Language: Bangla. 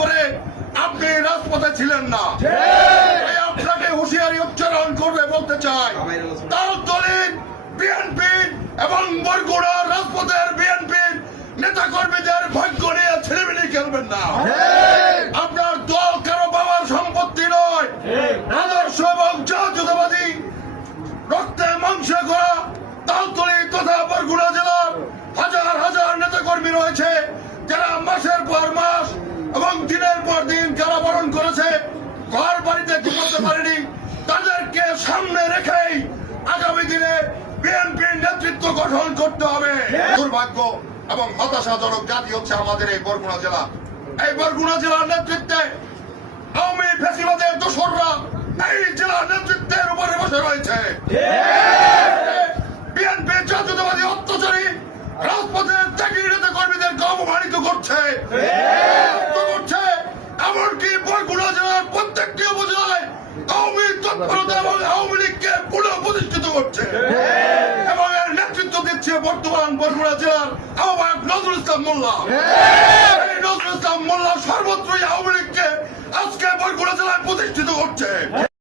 করে আপনি রাজপথে ছিলেন না। তাই আপনাকে হুঁশিয়ারি উচ্চারণ করবে বলতে চাই, তালতলী বিএনপি এবং বরগুড়া রাজপথের বিএনপি নেতা কর্মীদের ভাগ্য নিয়ে ছেলেমেলে খেলবেন না। আপনার দল কারো বাবার সম্পত্তি নয়। আদর্শ এবং জাতীয়তাবাদী রক্তে মাংসে করা তালতলী তথা বরগুড়া জেলার হাজার হাজার নেতা কর্মী রয়েছে, যারা মাসের পর মাস এবং দিনের পর দিন কারাবরণ করেছে, ঘর বাড়িতে ঘুমাতে পারেনি। তাদেরকে সামনে রেখেই আগামী দিনে বিএনপির নেতৃত্ব গঠন করতে হবে। দুর্ভাগ্য এবং হতাশাজনক জাতি হচ্ছে আমাদের এই বরগুড়া জেলা। এই বরগুড়া জেলার নেতৃত্বে আওয়ামী ফ্যাসিবাদের দোসররা এই জেলার নেতৃত্বের উপরে বসে রয়েছে। বিএনপি জাতীয়তাবাদী অত্যাচারী রাজপথের ত্যাগী নেতা কর্মীদেরকে অপমানিত করছে। এমনকি বরগুড়া জেলার প্রত্যেকটি উপজেলায় আওয়ামী তৎপরতা এবং আওয়ামী লীগকে পুনঃপ্রতিষ্ঠিত করছে এবং এর নেতৃত্ব দিচ্ছে বর্তমান বরগুড়া জেলার আহ্বায়ক নজরুল ইসলাম মোল্লা। এই নজরুল ইসলাম মোল্লা সর্বত্রই আওয়ামী লীগকে আজকে বরগুড়া জেলায় প্রতিষ্ঠিত করছে।